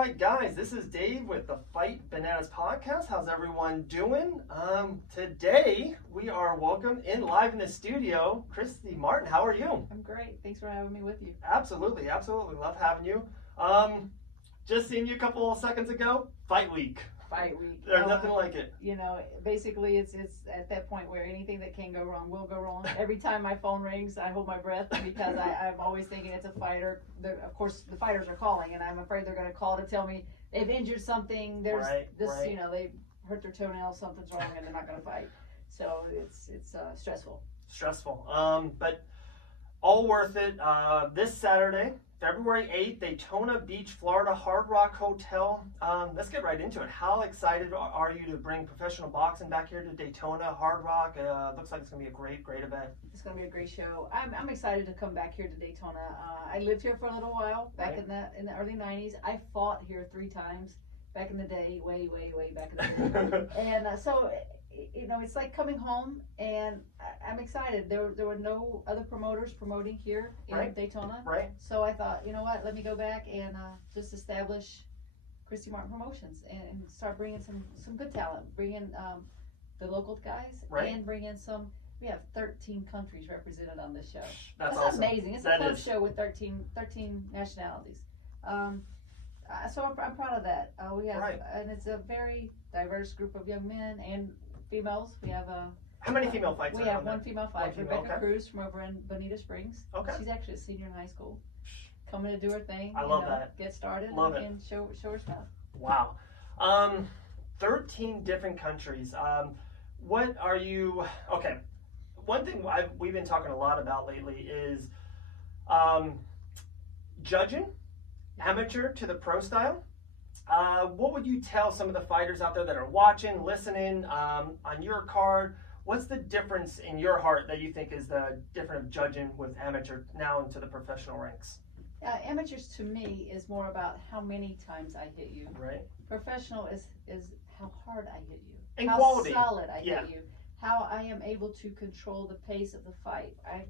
right, guys, this is Dave with the Fight Bananas podcast. How's everyone doing? Today we are welcome in live in the studio, Christy Martin. How are you? I'm great. Thanks for having me with you. Absolutely. Love having you. Just seen you a couple of seconds ago. Fight week. Fight week. There's nothing like it. You know, basically it's at that point where anything that can go wrong will go wrong. Every time my phone rings, I hold my breath because I'm always thinking it's a fighter. Of course, the fighters are calling, and I'm afraid they're going to call to tell me they've injured something. There's you know, they hurt their toenail, something's wrong, and they're not going to fight. So it's stressful. But all worth it. This Saturday, February 8th, Daytona Beach, Florida, Hard Rock Hotel. Let's get right into it. How excited are you to bring professional boxing back here to Daytona, Hard Rock? Looks like it's going to be a great event. It's going to be a great show. I'm excited to come back here to Daytona. I lived here for a little while, back in the early 90s. I fought here 3 times back in the day, way back in the day. And so, you know, it's like coming home, and I'm excited. There were no other promoters promoting here in Daytona. Right. So I thought, you know what, let me go back and just establish Christy Martin Promotions and start bringing some good talent. Bring in the local guys and bring in some. We have 13 countries represented on this show. That's awesome. Amazing. It's a club show with 13 nationalities. So I'm proud of that. We have, and it's a very diverse group of young men and females. We have how many female fights? We have one female fight, Rebecca Cruz from over in Bonita Springs. Okay. She's actually a senior in high school, coming to do her thing. I love that. Get started and show her stuff. Wow. 13 different countries. What are you? Okay. One thing we've been talking a lot about lately is judging, amateur to the pro style. What would you tell some of the fighters out there that are watching, listening on your card? What's the difference in your heart that you think is the difference of judging with amateur now into the professional ranks? Amateurs to me is more about how many times I hit you. Right. Professional is how hard I hit you. And how quality. Solid I hit you. How I am able to control the pace of the fight. I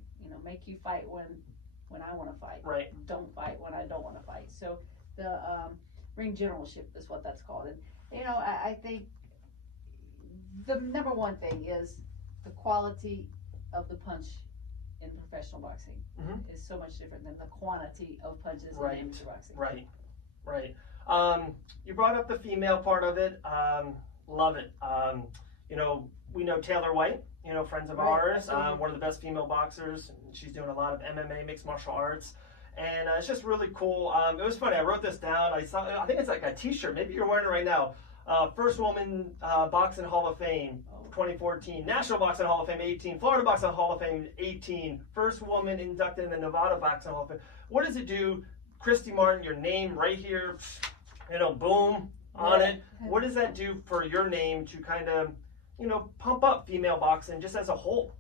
make you fight when I want to fight. Right. Don't fight when I don't want to fight. So the ring generalship is what that's called. And I think the number one thing is the quality of the punch in professional boxing is so much different than the quantity of punches in amateur boxing. Right. You brought up the female part of it. Love it. We know Taylor White, friends of ours, one of the best female boxers. She's doing a lot of MMA, mixed martial arts. And it's just really cool. It was funny. I wrote this down. I think it's like a T-shirt. Maybe you're wearing it right now. First woman Boxing Hall of Fame, 2014. National Boxing Hall of Fame, 18. Florida Boxing Hall of Fame, 18. First woman inducted in the Nevada Boxing Hall of Fame. What does it do? Christy Martin, your name right here, boom, on it. What does that do for your name to kind of, pump up female boxing just as a whole?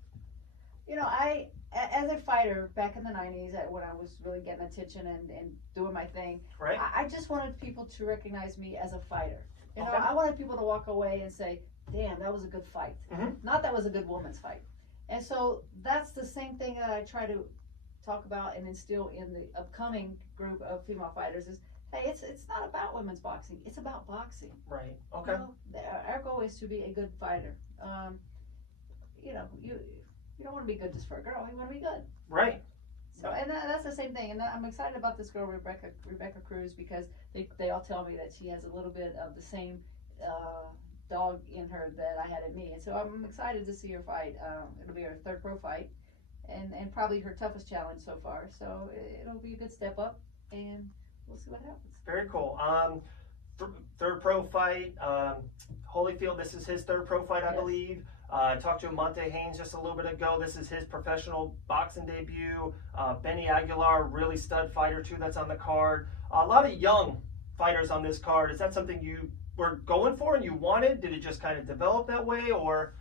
As a fighter back in the 90s, when I was really getting attention and doing my thing, I just wanted people to recognize me as a fighter. I wanted people to walk away and say, damn, that was a good fight. Not that was a good woman's fight. And so that's the same thing that I try to talk about and instill in the upcoming group of female fighters is, hey, it's not about women's boxing. It's about boxing. Right. Okay. Our goal is to be a good fighter. You don't want to be good just for a girl. You want to be good. Right. So, and that's the same thing. And I'm excited about this girl, Rebecca Cruz, because they all tell me that she has a little bit of the same dog in her that I had in me. And so I'm excited to see her fight. It'll be her 3rd pro fight and probably her toughest challenge so far. So it'll be a good step up, and we'll see what happens. Very cool. 3rd pro fight. Holyfield, this is his 3rd pro fight, I believe. I talked to Monte Haynes just a little bit ago. This is his professional boxing debut. Benny Aguilar, really stud fighter too, that's on the card. A lot of young fighters on this card. Is that something you were going for and you wanted? Did it just kind of develop that way, or?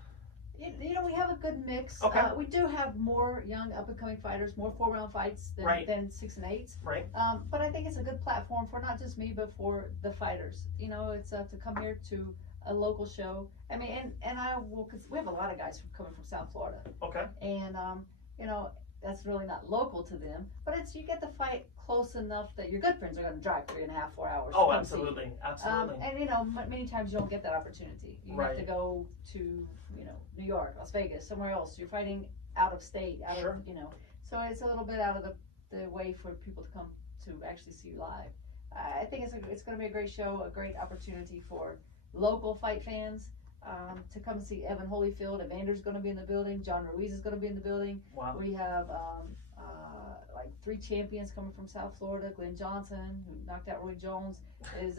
We have a good mix. Okay. We do have more young up-and-coming fighters, more 4-round fights than 6 and 8s. Right. But I think it's a good platform for not just me, but for the fighters. It's to come here to a local show. I mean, and I will. We have a lot of guys coming from South Florida. Okay. And that's really not local to them, but you get the fight close enough that your good friends are going to drive 3.5, 4 hours. Oh, absolutely, absolutely. And many times you don't get that opportunity. You have to go to New York, Las Vegas, somewhere else. You're fighting out of state, Sure. so it's a little bit out of the way for people to come to actually see you live. I think it's going to be a great show, a great opportunity for local fight fans to come see Evan Holyfield. Evander's going to be in the building. John Ruiz is going to be in the building. Wow. We have like 3 champions coming from South Florida. Glenn Johnson, who knocked out Roy Jones, is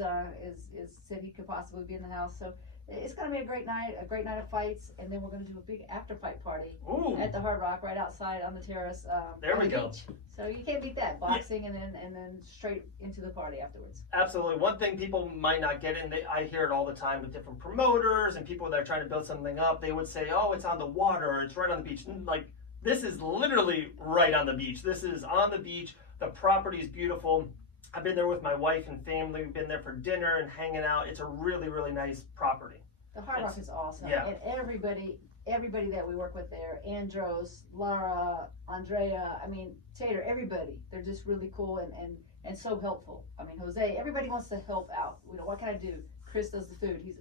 said he could possibly be in the house. So it's going to be a great night of fights, and then we're going to do a big after fight party at the Hard Rock right outside on the terrace. There we go. Beach. So you can't beat that, boxing and then straight into the party afterwards. Absolutely. One thing people might not get in, I hear it all the time with different promoters and people that are trying to build something up. They would say, "Oh, it's on the water, it's right on the beach." Like, this is literally right on the beach. This is on the beach. The property is beautiful. I've been there with my wife and family. We've been there for dinner and hanging out. It's a really, really nice property. The Hard Rock is awesome. Yeah. And everybody that we work with there, Andros, Lara, Andrea, Tater, everybody, they're just really cool and so helpful. Jose, everybody wants to help out. What can I do? Chris does the food.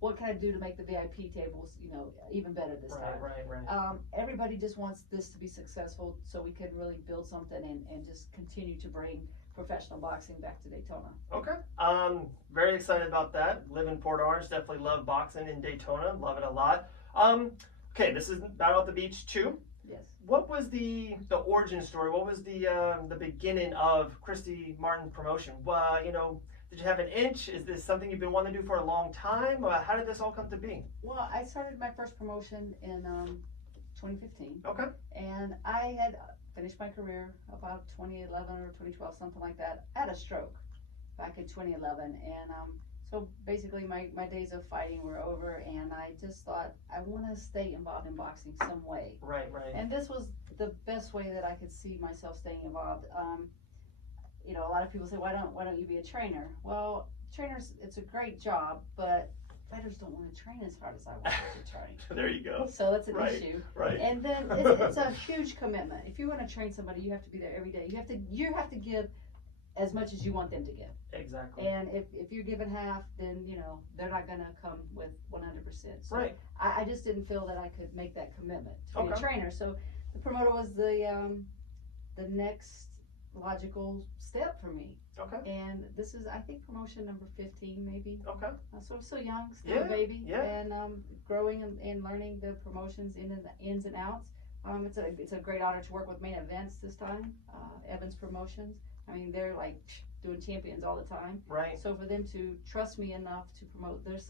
What can I do to make the VIP tables, even better this time? Right. Everybody just wants this to be successful so we can really build something and just continue to bring professional boxing back to Daytona. Okay. Very excited about that. Live in Port Orange. Definitely love boxing in Daytona. Love it a lot. Okay, this is Battle at the Beach 2. Yes. What was the origin story? What was the beginning of Christy Martin Promotion? Did you have an inch? Is this something you've been wanting to do for a long time? How did this all come to be? Well, I started my first promotion in 2015. Okay. And I had finished my career about 2011 or 2012, something like that. I had a stroke back in 2011. And so basically my days of fighting were over, and I just thought I want to stay involved in boxing some way. Right. And this was the best way that I could see myself staying involved. A lot of people say, why don't you be a trainer? Well, trainers, it's a great job, but fighters don't want to train as hard as I want to train. There you go. So that's an issue. Right. And then it's a huge commitment. If you want to train somebody, you have to be there every day. You have to give as much as you want them to give. Exactly. And if you're giving half, then they're not going to come with 100%. So right. I just didn't feel that I could make that commitment to be a trainer. So the promoter was the next logical step for me. Okay. And this is, I think, promotion number 15 maybe. Okay. So I'm still young, still a baby, and growing and learning the promotions ins and outs. It's a great honor to work with Main Events this time. Evans Promotions. They're like doing champions all the time. Right. So for them to trust me enough to promote their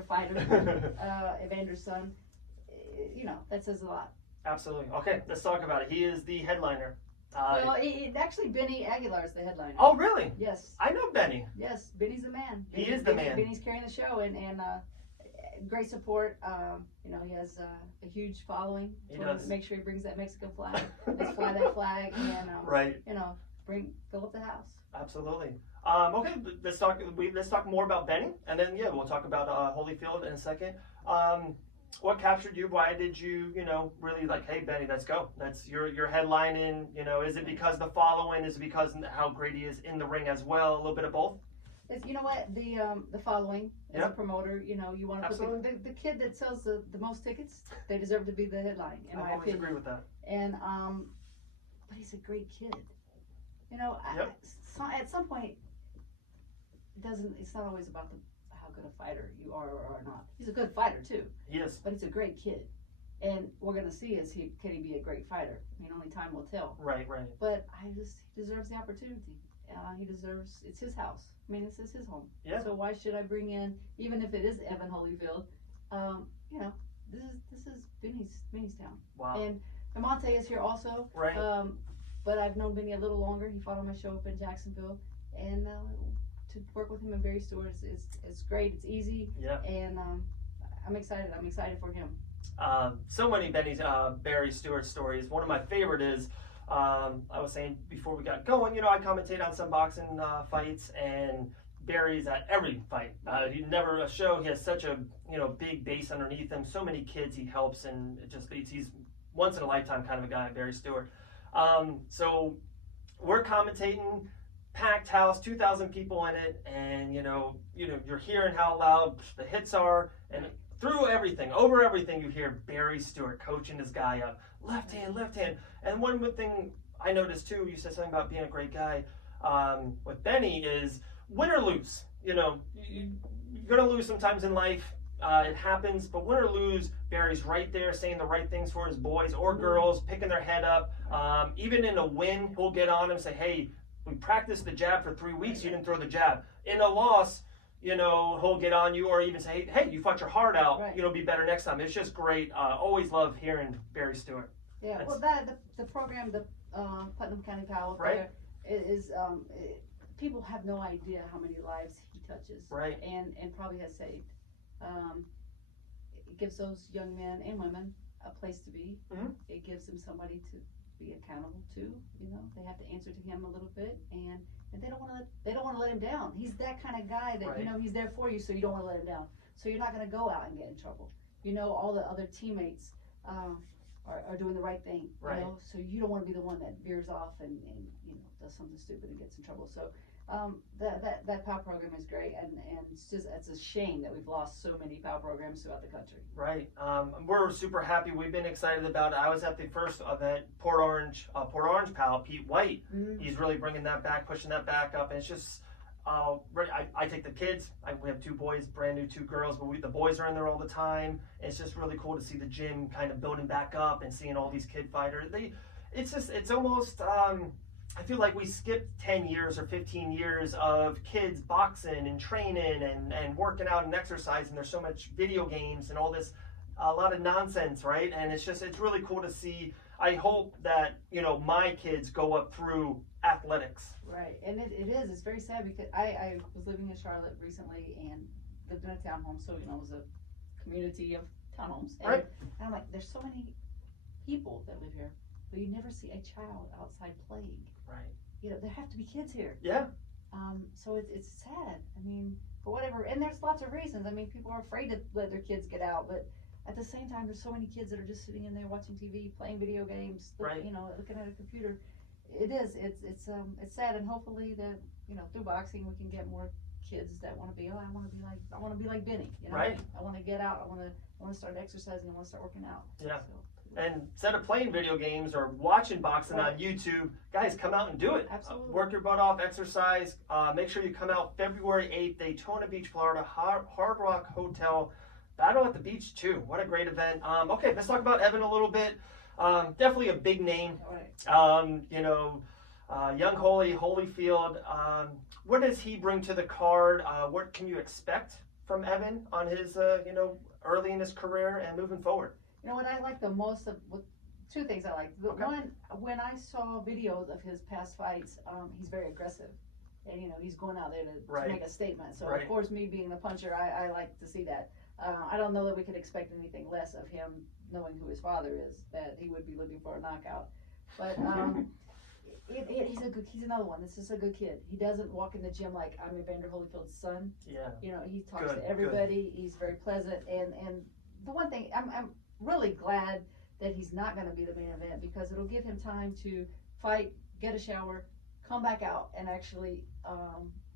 fighter, Evander's son, that says a lot. Absolutely. Okay, let's talk about it. He is the headliner. Actually, Benny Aguilar is the headliner. Oh, really? Yes. I know Benny. Yes, Benny's the man. He is the man. Benny's carrying the show, and great support. He has a huge following. He does. Make sure he brings that Mexican flag. Let's fly that flag, and right. Fill up the house. Absolutely. Okay, let's talk more about Benny, and then we'll talk about Holyfield in a second. What captured you? Why did you, really like, hey, Benny, let's go. That's your headlining. Is it because the following? Is it because how great he is in the ring as well? A little bit of both. You know what? The following as a promoter, you want to put the kid that sells the most tickets. They deserve to be the headline. In my opinion. I agree with that. And but he's a great kid. At some point, it's not always about how good a fighter you are or not. He's a good fighter too. He is. But he's a great kid. And we're going to see can he be a great fighter? Only time will tell. Right. But he deserves the opportunity. It's his house. This is his home. Yeah. So why should I bring in, even if it is Evan Holyfield, this is Benny's town. Wow. And Monte is here also. Right. But I've known Benny a little longer. He fought on my show up in Jacksonville. And to work with him and Barry Stewart is great. It's easy. Yeah. And I'm excited. I'm excited for him. So many Barry Stewart stories. One of my favorite is, I was saying before we got going, I commentate on some boxing fights, and Barry's at every fight. He never a show. He has such a big base underneath him. So many kids he helps, and he's once in a lifetime kind of a guy, Barry Stewart. So we're commentating, packed house, 2,000 people in it, and you're hearing how loud the hits are, and through everything, over everything, you hear Barry Stewart coaching his guy up, left hand. And one thing I noticed too, you said something about being a great guy with Benny, is win or lose. You're gonna lose sometimes in life. It happens, but win or lose, Barry's right there saying the right things for his boys or girls, picking their head up. Even in a win, he'll get on him and say, hey, we practiced the jab for 3 weeks, you didn't throw the jab. In a loss, he'll get on you, or even say, hey, you fought your heart out, be better next time. It's just great. Always love hearing Barry Stewart. Yeah, well, the program, the Putnam County Powell, right, is people have no idea how many lives he touches, right, and probably has saved. It gives those young men and women a place to be. Mm-hmm. It gives them somebody to be accountable to. They have to answer to him a little bit, and they don't want to let him down. He's that kind of guy that he's there for you, so you don't want to let him down. So you're not going to go out and get in trouble. All the other teammates are doing the right thing. Right. So you don't want to be the one that veers off and does something stupid and gets in trouble. So that POW program is great, and it's a shame that we've lost so many POW programs throughout the country. Right. We're super happy. We've been excited about it. I was at the first event, Port Orange POW, Pete White. Mm-hmm. He's really bringing that back, pushing that back up, and it's just I take the kids. We have 2 boys, brand new 2 girls, but the boys are in there all the time. And it's just really cool to see the gym kind of building back up and seeing all these kid fighters. It's almost. I feel like we skipped 10 years or 15 years of kids boxing and training and working out and exercising. There's so much video games and all this, a lot of nonsense, right? And it's really cool to see. I hope that, my kids go up through athletics. Right, and it is. It's very sad because I was living in Charlotte recently and lived in a townhome, so, it was a community of townhomes. And, right. And I'm like, there's so many people that live here, but you never see a child outside playing. Right. There have to be kids here. Yeah. So it's sad. I mean, for whatever, and there's lots of reasons. I mean, people are afraid to let their kids get out, but at the same time, there's so many kids that are just sitting in there watching TV, playing video games, right. Looking at a computer. It's sad, and hopefully through boxing we can get more kids that want to be. I want to be like Benny. Right. I want to get out. I want to start exercising. I want to start working out. Yeah. So, and instead of playing video games or watching boxing on YouTube, guys, come out and do it. Absolutely. Work your butt off, exercise. Make sure you come out February 8th, Daytona Beach, Florida, Hard Rock Hotel. Battle at the Beach, too. What a great event. Okay, let's talk about Evan a little bit. Definitely a big name. Right. Young Holyfield. What does he bring to the card? What can you expect from Evan on his, early in his career and moving forward? What I like the most of, 2 things I like. Okay. One, when I saw videos of his past fights, he's very aggressive. And, he's going out there to make a statement. So, right. Of course, me being the puncher, I like to see that. I don't know that we could expect anything less of him, knowing who his father is, that he would be looking for a knockout. But he's another one. This is a good kid. He doesn't walk in the gym like I'm Evander Holyfield's son. Yeah. He talks to everybody. Good. He's very pleasant. And the one thing, I'm really glad that he's not going to be the main event, because it'll give him time to fight, get a shower, come back out, and actually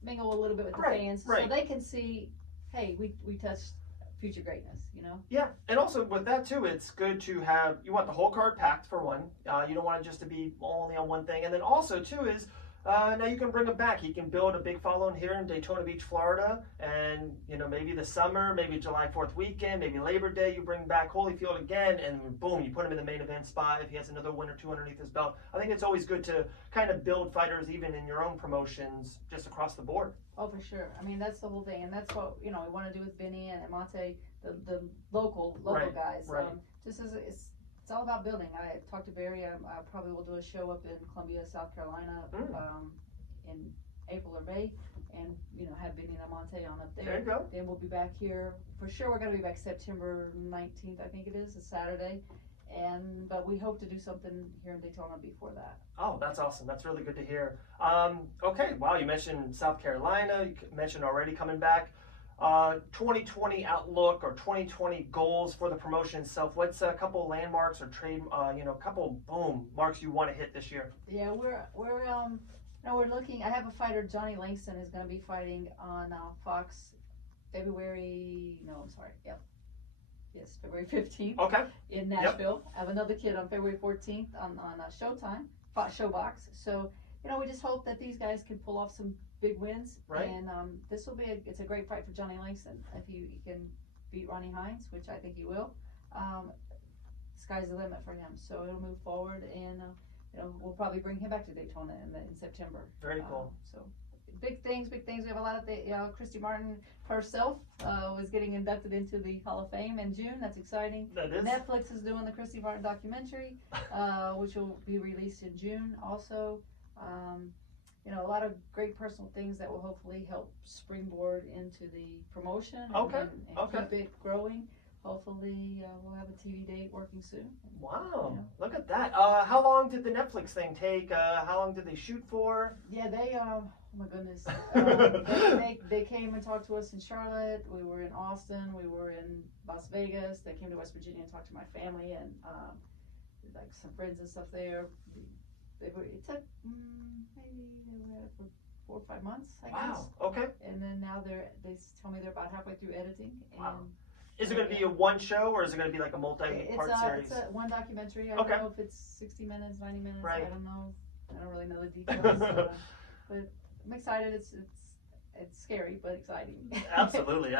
mingle a little bit with the fans, so they can see, hey, we touched future greatness, Yeah, and also with that too, it's good to have, you want the whole card packed for one. You don't want it just to be only on one thing. And then also too is, now you can bring him back. He can build a big following here in Daytona Beach, Florida. And, maybe the summer, maybe July 4th weekend, maybe Labor Day, you bring back Holyfield again, and boom, you put him in the main event spot if he has another win or 2 underneath his belt. I think it's always good to kind of build fighters even in your own promotions just across the board. Oh, for sure. I mean, that's the whole thing. And that's what, we want to do with Benny and Monte, the local guys. Right. It's all about building. I talked to Barry. I probably will do a show up in Columbia, South Carolina, in April or May, and have Benny and Amonte on up there. There you go. Then we'll be back here for sure. We're going to be back September 19th, I think it is, a Saturday. But we hope to do something here in Daytona before that. Oh, that's awesome. That's really good to hear. Okay, wow, you mentioned South Carolina. You mentioned already coming back. 2020 outlook or 2020 goals for the promotion itself. What's a couple landmarks or trade, a couple marks you want to hit this year? Yeah, we're looking. I have a fighter, Johnny Langston, is going to be fighting on Fox February. No, I'm sorry. Yep. Yes, February 15th. Okay. In Nashville. Yep. I have another kid on February 14th on Showtime, Showbox. So, we just hope that these guys can pull off some big wins. Right. And this will be it's a great fight for Johnny Langston. If he can beat Ronnie Hines, which I think he will, sky's the limit for him. So it'll move forward, and we'll probably bring him back to Daytona in September. Very cool. So big things. We have a lot of Christy Martin herself was getting inducted into the Hall of Fame in June. That's exciting. That is. Netflix is doing the Christy Martin documentary, which will be released in June also. A lot of great personal things that will hopefully help springboard into the promotion and keep it growing. Hopefully, we'll have a TV date working soon. Wow, look at that. How long did the Netflix thing take? How long did they shoot for? Yeah, they, oh my goodness. They came and talked to us in Charlotte. We were in Austin. We were in Las Vegas. They came to West Virginia and talked to my family and like some friends and stuff there. It took maybe they were at it for 4 or 5 months, I guess. Wow, okay. And then now they tell me they're about halfway through editing. And wow. Is it going to be a one show, or is it going to be like a multi-part series? It's a one documentary. I don't know if it's 60 minutes, 90 minutes. Right. I don't know. I don't really know the details. But I'm excited. It's scary, but exciting. Absolutely.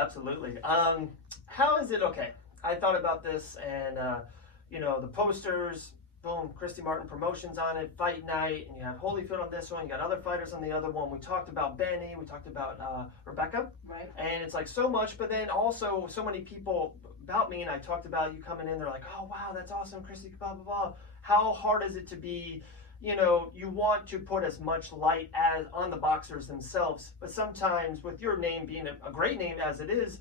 How is it? Okay, I thought about this, and the posters. Boom, Christy Martin Promotions on it, fight night, and you have Holyfield on this one, you got other fighters on the other one. We talked about Benny, we talked about Rebecca, right? And it's like so much, but then also so many people about me, and I talked about you coming in, they're like, oh wow, that's awesome, Christy, blah, blah, blah. How hard is it to be, you want to put as much light as on the boxers themselves, but sometimes with your name being a great name as it is,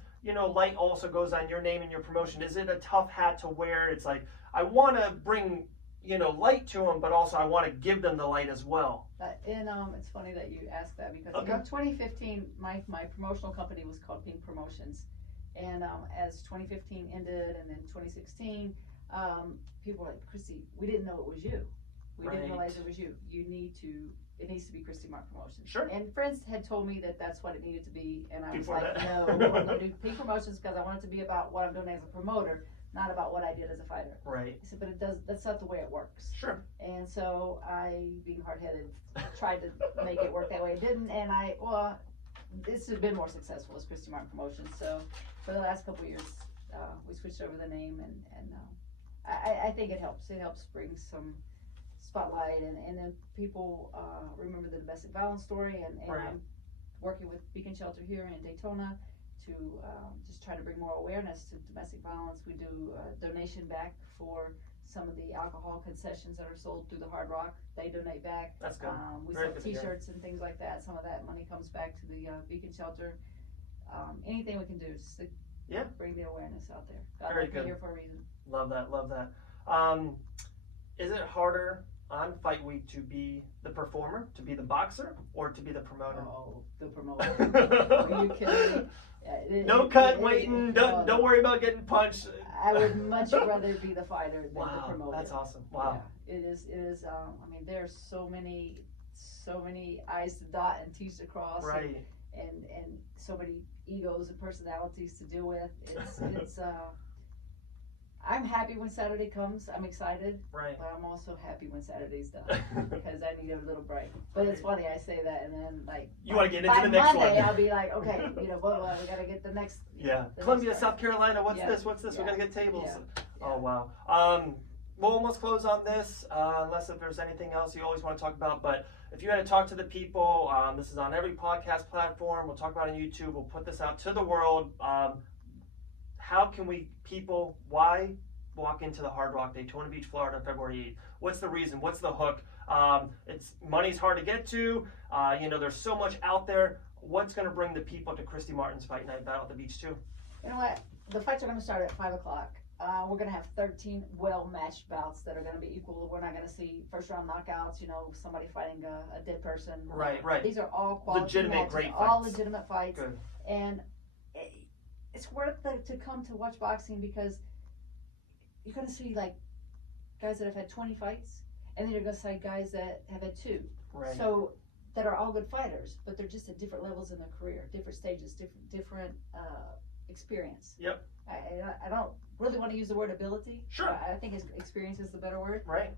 light also goes on your name and your promotion. Is it a tough hat to wear? It's like, I want to bring light to them, but also I want to give them the light as well. And it's funny that you asked that because in 2015, my promotional company was called Payne Promotions, and as 2015 ended, and then 2016, people were like, Christy, we didn't know it was you. We didn't realize it was you. It needs to be Christy Martin Promotions. Sure. And friends had told me that that's what it needed to be, and I was Before like, that. no, I'm going to do Payne Promotions because I want it to be about what I'm doing as a promoter, not about what I did as a fighter. Right. I said, but that's not the way it works. Sure. And so I, being hard-headed, tried to make it work that way. It didn't, and this has been more successful as Christy Martin Promotions. So for the last couple of years, we switched over the name, and I think it helps. It helps bring some spotlight, and then people remember the domestic violence story, and I'm working with Beacon Shelter here in Daytona to just try to bring more awareness to domestic violence. We do donation back for some of the alcohol concessions that are sold through the Hard Rock. They donate back. That's good. We Very sell good T-shirts and things like that. Some of that money comes back to the Beacon Shelter. Anything we can do just to bring the awareness out there. God, Very we're good. here for a reason. Love that. Is it harder on fight week to be the performer, to be the boxer, or to be the promoter? Oh, the promoter. Are you kidding me? No cut, waiting. Don't worry about getting punched. I would much rather be the fighter than the promoter. Wow, that's awesome. Wow. Yeah, it is. I mean, there's so many I's to dot and T's to cross. Right. And so many egos and personalities to deal with. It's I'm happy when Saturday comes. I'm excited. Right. But I'm also happy when Saturday's done because I need a little break. But it's funny, I say that, and then you want to get into the next Monday, one. I'll be like, okay, we got to get the next. Yeah. The Columbia, next South Carolina. What's this? Yeah. We got to get tables. Yeah. Oh wow. We'll almost close on this, unless if there's anything else you always want to talk about. But if you had to talk to the people, this is on every podcast platform. We'll talk about it on YouTube. We'll put this out to the world. How can why walk into the Hard Rock, Daytona Beach, Florida, February 8th? What's the reason? What's the hook? Money's hard to get to. There's so much out there. What's going to bring the people to Christy Martin's Fight Night Battle at the Beach too? You know what? The fights are going to start at 5 o'clock. We're going to have 13 well-matched bouts that are going to be equal. We're not going to see first-round knockouts, somebody fighting a dead person. Right. These are all quality legitimate, matches, great all fights. legitimate fights. Good. And, it's worth to come to watch boxing because you're going to see like guys that have had 20 fights, and then you're going to see guys that have had 2. Right. So that are all good fighters, but they're just at different levels in their career, different stages, different experience. Yep. I don't really want to use the word ability. Sure. I think experience is the better word. Right.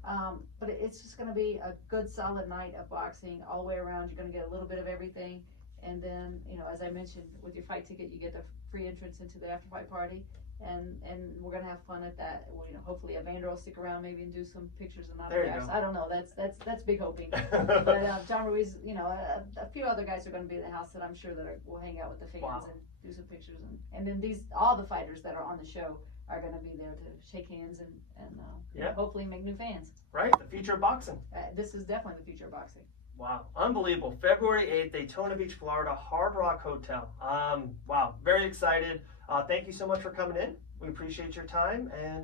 But it's just going to be a good solid night of boxing all the way around. You're going to get a little bit of everything. And then, as I mentioned, with your fight ticket, you get the free entrance into the after fight party. And we're gonna have fun at that. Hopefully Evander will stick around maybe and do some pictures and autographs. I don't know. That's big hoping. But John Ruiz, a few other guys are going to be in the house that I'm sure will hang out with the fans and do some pictures. And then all the fighters that are on the show are going to be there to shake hands and hopefully make new fans. Right. The future of boxing. This is definitely the future of boxing. Wow, unbelievable. February 8th, Daytona Beach, Florida, Hard Rock Hotel. Wow, very excited. Thank you so much for coming in. We appreciate your time, and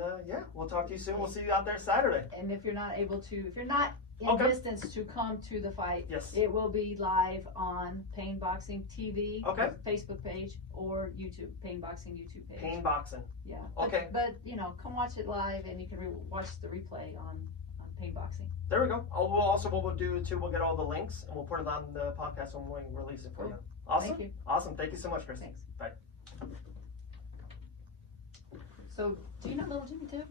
we'll talk to you soon. We'll see you out there Saturday. And if you're not in distance to come to the fight, yes, it will be live on Payne Boxing TV, Facebook page, or YouTube, Payne Boxing YouTube page. Payne Boxing. Yeah. Okay. But come watch it live, and you can watch the replay on Payne Boxing. There we go. What we'll do too, we'll get all the links and we'll put it on the podcast when we release it for you. Awesome. Thank you. Awesome. Thank you so much, Christy. Thanks. Bye. So, do you know Little Jimmy too?